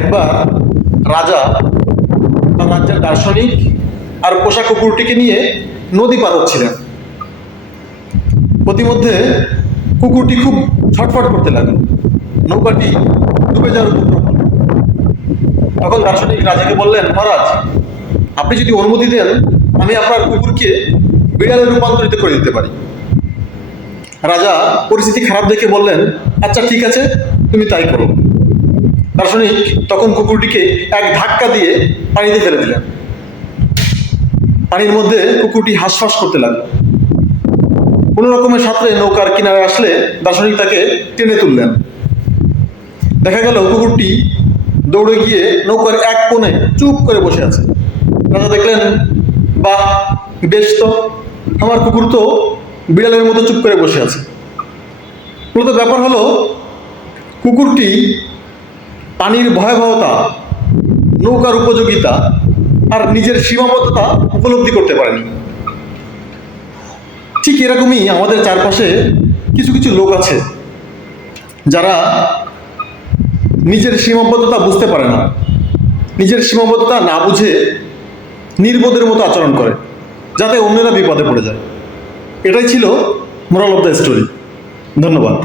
একবার রাজা তার রাজ্যের দার্শনিক আর পোষা কুকুরটিকে নিয়ে নদী পার হচ্ছিলেন। প্রতিমধ্যে কুকুরটি খুব ছটফট করতে লাগলো, নৌকাটি ডুবে যাওয়ার উপক্রম হলো। তখন দার্শনিক রাজাকে বললেন, মহারাজ, আপনি যদি অনুমতি দেন আমি আপনার কুকুরকে বিড়ালে রূপান্তরিত করে দিতে পারি। রাজা পরিস্থিতি খারাপ দেখে বললেন, আচ্ছা ঠিক আছে, তুমি তাই করো। দার্শনিক তখন কুকুরটিকে এক ধাক্কা দিয়ে পানিতে ফেলে দিলেন। পানির মধ্যে কুকুরটি হাঁসফাঁস করতে লাগলো। কোনো রকমের সাঁতরে নৌকার কিনারে আসলে দার্শনিক তাকে টেনে তুললেন। দেখা গেল কুকুরটি দৌড়ে গিয়ে নৌকার এক কোণে চুপ করে বসে আছে। রাজা দেখলেন, বাহ, বেশ তো, আমার কুকুর তো বিড়ালের মতো চুপ করে বসে আছে। মূলত ব্যাপার হলো, কুকুরটি পানির ভয়াবহতা, নৌকার উপযোগিতা আর নিজের সীমাবদ্ধতা উপলব্ধি করতে পারেনি। ঠিক এরকমই আমাদের চারপাশে কিছু কিছু লোক আছে যারা নিজের সীমাবদ্ধতা বুঝতে পারে না, নিজের সীমাবদ্ধতা না বুঝে নির্বোধের মতো আচরণ করে, যাতে অন্যরা বিপদে পড়ে যায়। এটাই ছিল মোরাল অফ দ্য স্টোরি। ধন্যবাদ।